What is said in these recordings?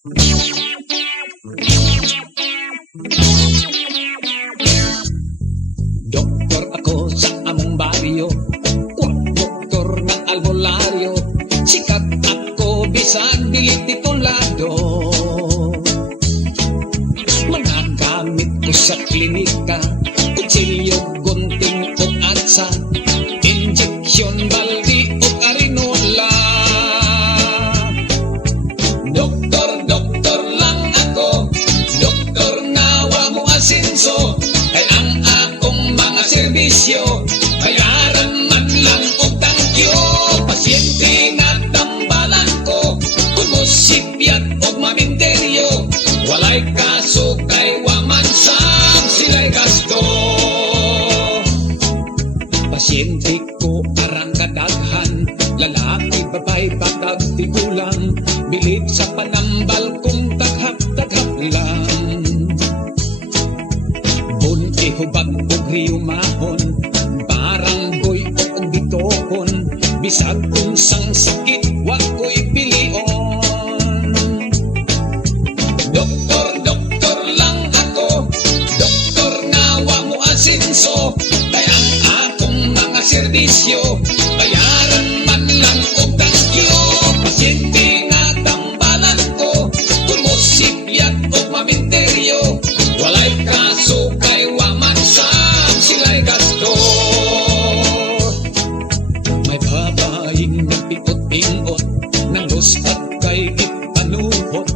Doktor ako sa among baryo, doktor ng albularyo. Sikat ako bisan dili titulado. Mga gamit ko sa klinika, kutsilyo, gunting o atsa, injeksyon, baldi o arinola. Doktor lang ako, doktor nga mo asinso, kay ang akong mga serbisyo bayaran man lang og tangkyo. Pasyente nga tambalan ko, kung mosipyat og maminteryo, walay kaso kay waman sam sila'y gasto. Pasyente ko arang kadaghan, lalaki, babay, batag, tigulang, bilit sa panambal kung taghap-taghap lang. Bun ihubag og riyumahon, barang boy o bitokon, bisag unsang sakit wa ko'y pilion. Doktor lang ako, doktor nga wa mo asinso, kay ang akong mga serbisyo bayaran man lang og tangkyo. Pasyente nga tambalan ko, kung mosipyat og maminteryo, walay kaso kay waman sam sila'y gasto. May babaeng nagpitot-ingot, nang luspat kay ipanuhot,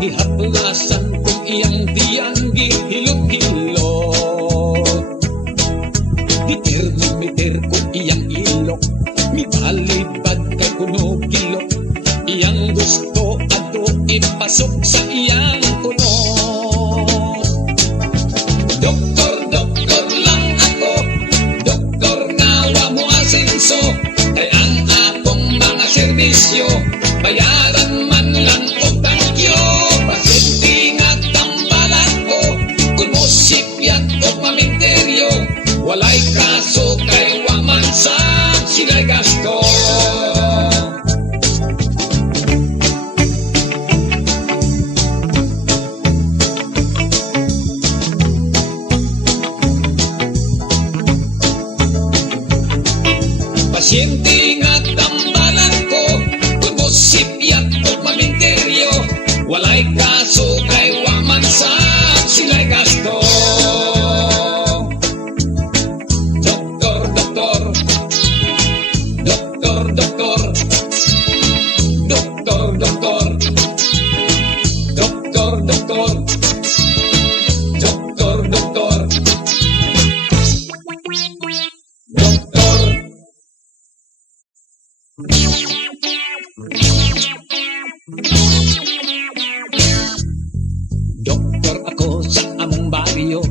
gihaplasan kung iyang diyang gihilot-hilot. Gitermometer kung iyang ilok, mibalibad kay kuno kilok, iyang gusto ato ipasok sa iyang kunot. Doktor lang ako, doktor nga wa mo asinso, kay ang akong mga serbisyo bayaran man lang og tangkyo. Pasyente nga tambalan ko, kung mosipyat og maminteryo, walay kaso kay waman sam sila'y gasto. Pasyente nga tambalan ko, kung mosipyat o maminteryo, walay kaso kay waman sam sila'y gasto. Doktor ako sa among baryo,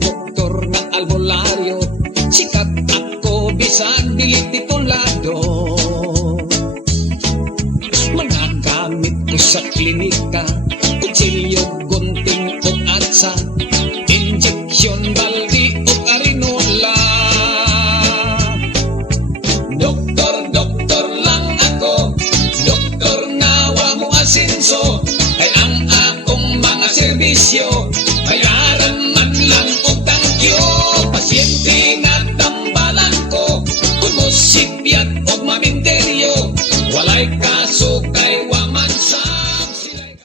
doktor ng albularyo. Sikat ako bisan dili titulado. Mga gamit ko sa klinika, kutsilyo, gunting o atsa, injeksyon, baldi